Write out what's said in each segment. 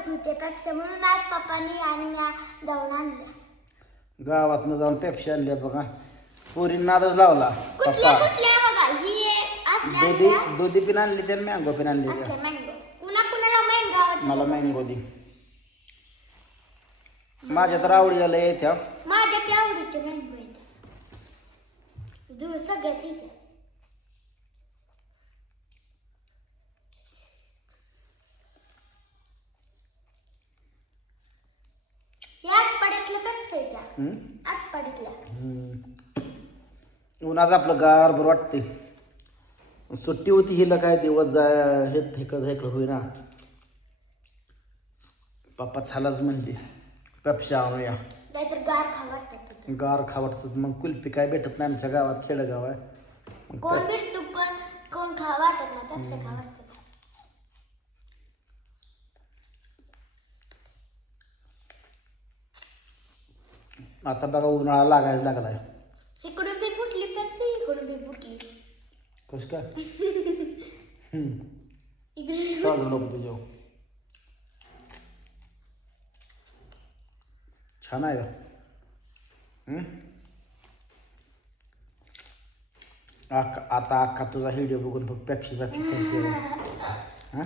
लागत होते पेप्सी म्हणून आज पप्पानी आणि मी जाऊन आणल्या. गावातनं जाऊन पेप्सी आणल्या बघा. पोरी नादच लावला कुठल्या पप्पा. कुठल्या बघा ही असल्या दुधी पिन आणली त्याने मँगो पिन आणली असल्या मँगो. कुणाला मँगो आवडते? मला मँगो दे. माझ्या तर आवडीला लय येत्या. माझ्या की आवडीचे मँगो आहेत. सगळ्यात येते. या आठवड्यातल्या पेप्सी आहेत त्या. आठवड्यातल्या. उन्हाचं आपलं गार बरं वाटते. सुट्टी होती हिला काय दिवस जाय हे इकडं होईना. पप्पा छालाच म्हणजे पेप्सी आणूया. नाहीतर गार खा वाटतात. गार खा वाटतात. मग कुल्फी काय भेटत नाही आमच्या गावात, खेडेगाव आहे. कोण भेटतो पण कोण खा वाटत नाही. पेप्सी खा वाटतात. आता बघा उन्हाळा लागायला लागलाय. इकडून बी फुटली पेप्सी, इकडून बी फुटली. कस काय इकडे चालू नको तुझ्या. छान आहे का? आता अख्खा तुझा व्हिडिओ बघून फक्त पेप्सी पेप्सी हां.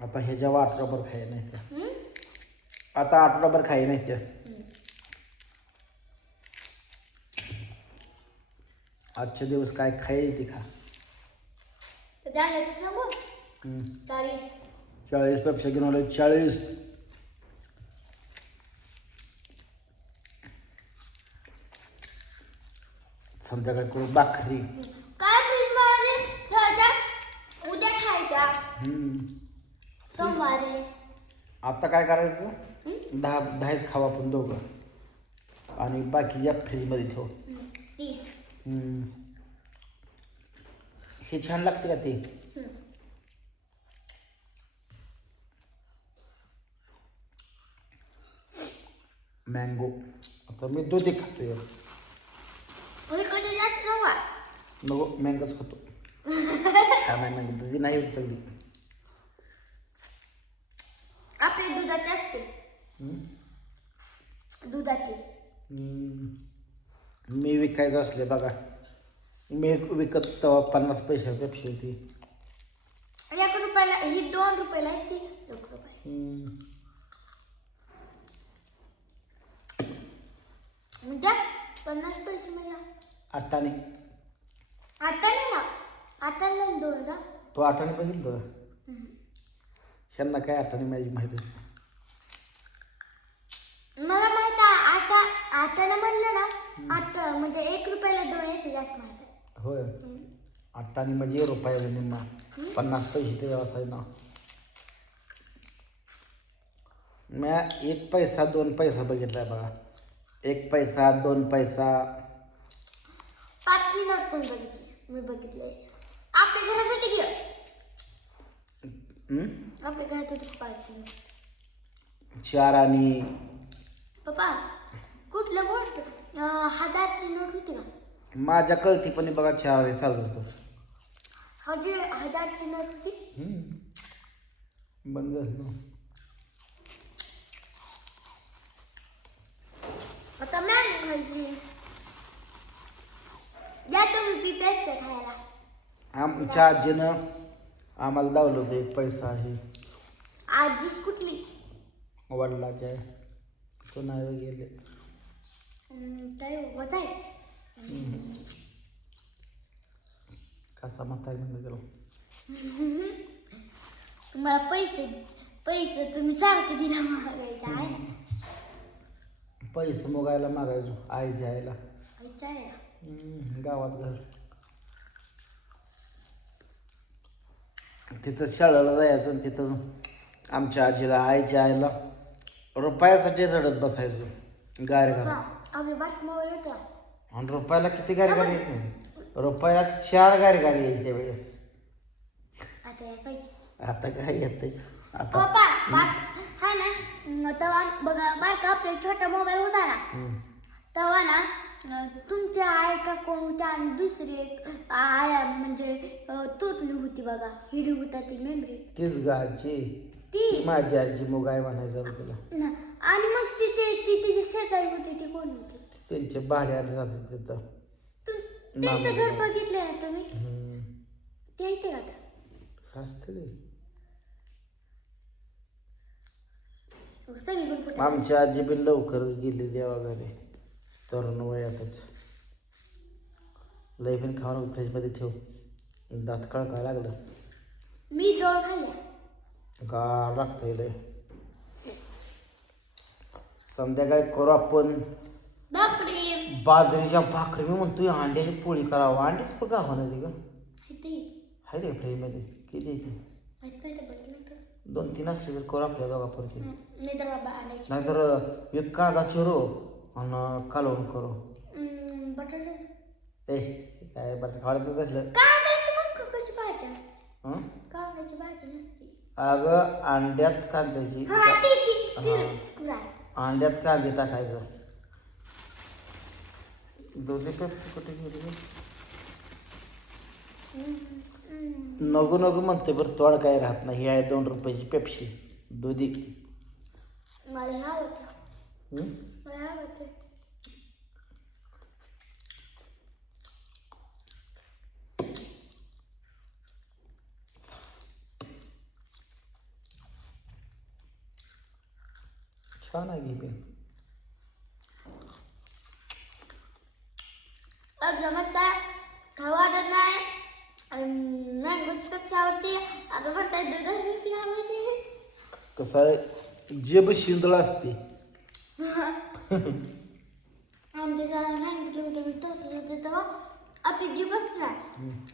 आता ह्याच्या आठवडाभर खाई नाही त्या. आता आठवडाभर खाई नाही त्या. आजचे दिवस काय खाईल ती खा. सांगू 40 पेप्सी घेऊन आलो. 40 संध्याकाळी करून भाकरी. काय उद्या खायचा सोमवारी. आता काय करायचं 10च खावा आपण दोघं आणि बाकी या फ्रीजमध्ये ठेव. 30. हे छान लागते का ते? मँगो. आता मी दूध खातो. नको मँगोच खातो. छान आहे मँगो. दुधी नाही एवढी चांगली. आपली दुधाची असते. दुधाची मी विकायचं असले बघा. मी विकत तेव्हा 50 पैसे पेप्सी होती. 1 रुपयाला. ही 2 रुपयाला आहे, ती 1 रुपये. म्हणजे 50 पैसे म्हणजे आटाने. आटाला 2 का? तो आटाने बघितलं का? ह्यांना काय आटाने माझी माहिती नाही. मला माहित आहे. आटाला म्हणलं ना 8 म्हणजे 1 रुपयाला 2 येते जास्त माहित आहे. होय. आटाने म्हणजे रुपयाला निम्मा 50 पैसे ते व्यवसाय ना. मी 1 पैसा 2 पैसा बघितलाय बघा. 1 पैसा 2 पैसा. पाचवी नोट पण बघितली. मी बघितले आपल्या घरात होती की. आपल्या घरात होती 5 नोट. 4 आणि पप्पा कुठलं गोष्ट 1000ची नोट होती का? माझ्या कळतीपणे बघा 4 चालू होतो. 1000ची नोट होती. बंद झालं. आता मॅम खायची. या तुम्ही पी पेप्सी खायला. आमच्या आजीनं आम्हाला लावलं होतं 1 पैसा आहे. आजी कुठली? वडिलाच्या आहे. तो नाही गेले. होत आहे. कसा म्हातारी म्हणलं गेलो. तुम्हाला पैसे तुम्ही सारखे दिला मागायचा आहे ना. पैसे मोगायला मागायचो आईच्या आईला. आईच्या आहे ना. गावात घर. तिथं शाळेला जायचो आणि तिथं आमच्या आजीला आईच्या आईला रुपयासाठी रडत बसायचो. गारी घालून. आपल्या बातमीवर येतं. आणि रुपयाला किती गारी गाडी येत नाही. रुपयाला 4 गारी गाडी यायची त्यावेळेस. आता पाहिजे. आता काय येत आता पप्पा पाच हा ना तेव्हा बघा बारका आपल्याला छोटा मोबाईल होता ना तेव्हा ना तुमच्या आई का कोण होत्या आणि दुसरी एक आया म्हणजे तुटली होती बघा हिडी होता ती मेमरी तीच गाची ती माझी आजी मग काय म्हणायचं तुला आणि मग ती तिची शेजारी होती ती कोण होती त्यांचे भाडे आले जातात तिथं त्यांचं घर बघितलं ना तुम्ही ते येते का आता खास तरी सगळीकडे कुठे आमची आजी बी लवकरच गेली देवाघरी तरुण वयातच लई पण खाऊन फ्रीजमध्ये ठेव दात कळकाय लागलं मी जवळ खाल्ल्या गार लागतंय लय संध्याकाळी करू आपण भाकरी बाजरीच्या भाकरी मी म्हणतोय अंड्याची पोळी करावं अंड्याच पण गाव नाही ग आहे रे फ्रीजमध्ये किती येते 2-3 असले तर करू आपल्या दोघापर्यंत नाहीतर एक कांदा चिरो आणि कालवून करू बटाटा ए काय बरं खावडत असलं कांद्याची मग कशी भाजी असते हं? कांद्याची भाजी नसते अगं अंड्यात कांद्याची अंड्यात कांदे टाकायचं दोन्ही पेप्सी कुठे गेली नको नको म्हणते बरं तोड काय राहत नाही ही आहे 2 रुपयाची पेप्सी दुधी मला आवडतं हं? मला आवडतं छान आहे घे पण म्हणता खाऊ वाटत नाही मँगोची पेप्सी आवडते आता म्हणताय दुधाची पेप्सी आवडते कसं आहे जेब शिंदळ असते आमच्या जरा सांगितलं होतं मी तसं तेव्हा आपली जी बसणार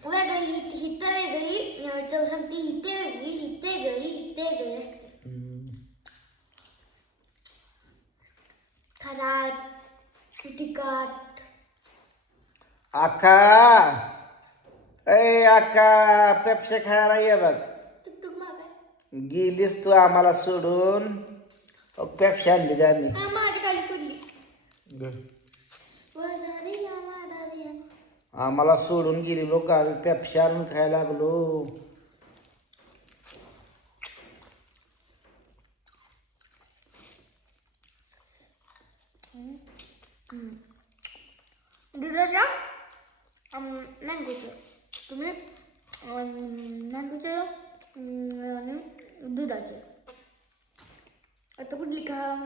वेगळी हित वेगळी चव सांगते हिते वेगळी हिते वेगळी असते खराट तिखट आका ए आका पेप्सी खायला ये बघ टुकटुक मागाय गेलीस तू आम्हाला सोडून पेप्सी आणली त्यांनी माझी काही पडली वरदारी आम्हाला सोडून गेली लोक आम्ही पेप्सी आणून खायला लागलो दुधाच्या मँगोचं तुम्ही मँगोचं आणि दुधाचं आता कुठली खाव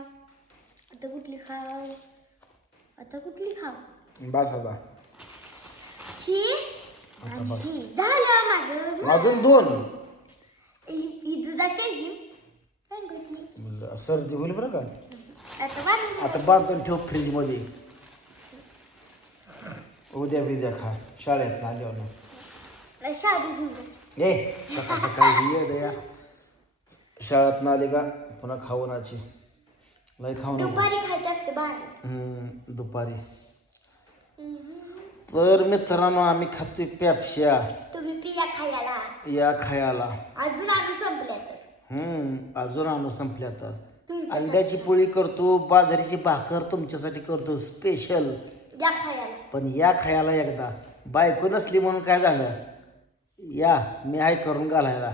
बस बाबा ही आणि ही झालं माझं अजून 2 ही दुधाची ही मँगोची सर्दी होईल बरं का आता बांधून आता बांधून ठेव फ्रीजमध्ये उद्या खा शाळेत ना जेवण शादी घेऊन ए सकाळी ये या शाळेत ना आली का पुन्हा खाऊनाची लय खाऊ नको दुपारी खायची असते बाहेर दुपारी तर मित्रांनो आम्ही खातोय पेप्स्या तुम्ही पिया खायला या खायला अजून संपल्या तर अजून आणू संपल्या तर तुमच्या अंड्याची पोळी करतो बाजरीची भाकर तुमच्यासाठी करतो स्पेशल या खायला पण या खायला एकदा बायको नसली म्हणून काय झालं या मी आहे करून घालायला